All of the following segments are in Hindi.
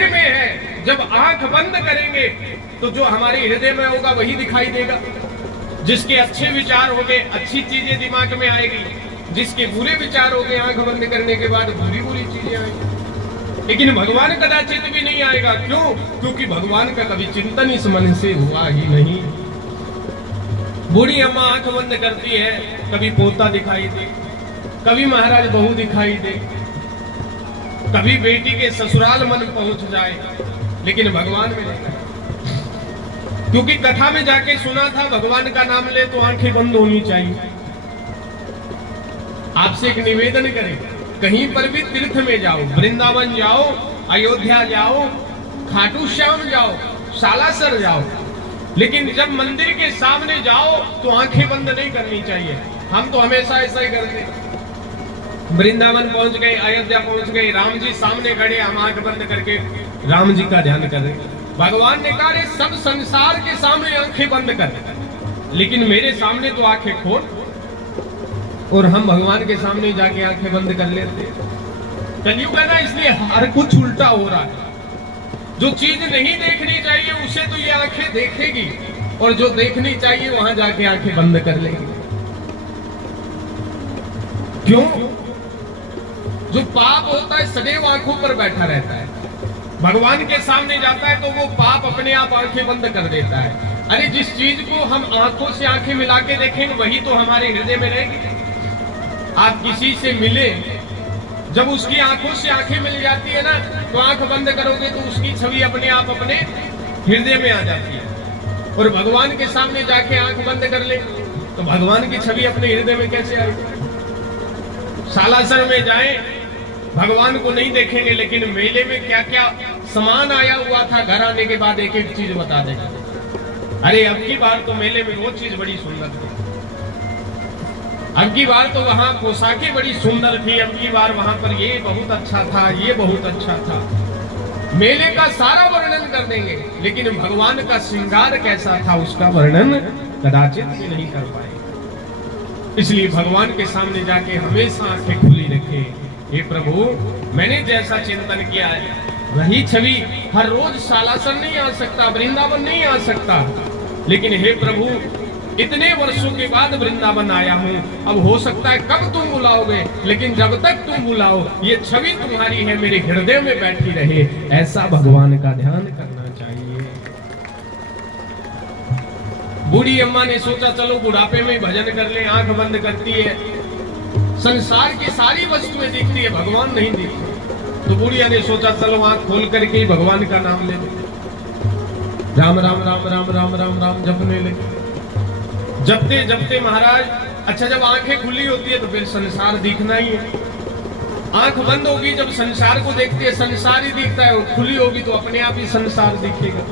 शरीर में है, जब आंख बंद करेंगे तो जो हमारे हृदय में होगा वही दिखाई देगा। जिसके अच्छे विचार होंगे अच्छी चीजें दिमाग में आएगी, जिसके बुरे विचार होंगे आंख बंद करने के बाद बुरी बुरी चीजें आएगी। लेकिन भगवान कदाचित भी नहीं आएगा। क्यों? क्योंकि भगवान का कभी चिंतन इस मन से हुआ ही नहीं। बूढ़ी अम्मा आंख बंद करती है, कभी पोता दिखाई दे, कभी महाराज बहू दिखाई दे, कभी बेटी के ससुराल मन पहुंच जाए, लेकिन भगवान में नहीं। क्योंकि कथा में जाके सुना था भगवान का नाम ले तो आंखें बंद होनी चाहिए। आपसे एक निवेदन करें, कहीं पर भी तीर्थ में जाओ, वृंदावन जाओ, अयोध्या जाओ, खाटू श्याम जाओ, सालासर जाओ, लेकिन जब मंदिर के सामने जाओ तो आंखें बंद नहीं करनी चाहिए। हम तो हमेशा ऐसा ही करते। वृंदावन पहुंच गए, अयोध्या पहुंच गए, राम जी सामने खड़े, हम आंख बंद करके राम जी का ध्यान कर रहे। भगवान ने कहा सब संसार के सामने आंखें बंद कर, लेकिन मेरे सामने तो आंखें खोल। और हम भगवान के सामने जाके आंखें बंद कर लेते। कलयुग है ना, इसलिए हर कुछ उल्टा हो रहा है। जो चीज नहीं देखनी चाहिए उसे तो ये आंखें देखेगी, और जो देखनी चाहिए वहां जाके आंखें बंद कर लेगी। क्यों? जो पाप होता है सदैव आंखों पर बैठा रहता है, भगवान के सामने जाता है तो वो पाप अपने आप आंखें बंद कर देता है। अरे जिस चीज को हम आंखों से आंखें मिला के देखेंगे वही तो हमारे हृदय में रहेगी। आप किसी से मिले, जब उसकी आंखों से आंखें मिल जाती है ना, तो आंख बंद करोगे तो उसकी छवि अपने आप अपने हृदय में आ जाती है। और भगवान के सामने जाके आंख बंद कर ले तो भगवान की छवि अपने हृदय में कैसे आएगी? सालासर में जाएं, भगवान को नहीं देखेंगे, लेकिन मेले में क्या क्या सामान आया हुआ था, घर आने के बाद एक एक चीज बता देगा। अरे अब की बार तो मेले में वो चीज बड़ी सुंदर थी, अब की बार तो वहां पोशाकें बड़ी सुंदर थी, अब की बार वहां पर ये बहुत अच्छा था, ये बहुत अच्छा था। मेले का सारा वर्णन कर देंगे, लेकिन भगवान का श्रृंगार कैसा था उसका वर्णन कदाचित भी नहीं कर पाए। इसलिए भगवान के सामने जाके हमेशा आंखें खुली रखे। हे प्रभु, मैंने जैसा चिंतन किया है वही छवि, हर रोज सालासर नहीं आ सकता, वृंदावन नहीं आ सकता, लेकिन हे प्रभु इतने वर्षों के बाद वृंदावन आया हूँ, अब हो सकता है कब तुम बुलाओगे, लेकिन जब तक तुम बुलाओ ये छवि तुम्हारी है मेरे हृदय में बैठी रहे। ऐसा भगवान का ध्यान करना चाहिए। बूढ़ी अम्मा ने सोचा चलो बुढ़ापे में भजन कर ले, आंख बंद करती है, संसार की सारी वस्तुएं दिखती है, भगवान नहीं दिखते। तो बुढ़िया ने सोचा चलो आंख खोल करके ही भगवान का नाम ले, राम राम राम राम राम राम राम जपने लगे। जपते जपते महाराज, अच्छा जब आंखें खुली होती है तो फिर संसार दिखना ही है। आंख बंद होगी जब संसार को देखती है, संसार ही दिखता है, खुली होगी तो अपने आप ही संसार दिखेगा।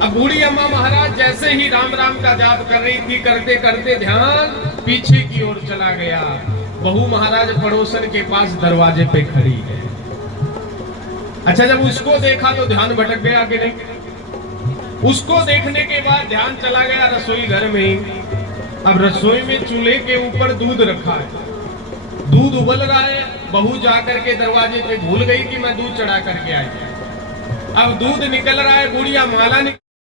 अब बूढ़ी अम्मा महाराज जैसे ही राम राम का जाप कर रही थी, करते करते ध्यान पीछे की ओर चला गया। बहू महाराज पड़ोसन के पास दरवाजे पे खड़ी है। अच्छा जब उसको देखा तो ध्यान भटक गया कि नहीं? उसको देखने के बाद ध्यान चला गया रसोई घर में। अब रसोई में चूल्हे के ऊपर दूध रखा है, दूध उबल रहा है। बहू जाकर के दरवाजे पे भूल गई कि मैं दूध चढ़ा करके आई। अब दूध निकल रहा है, बुढ़िया माला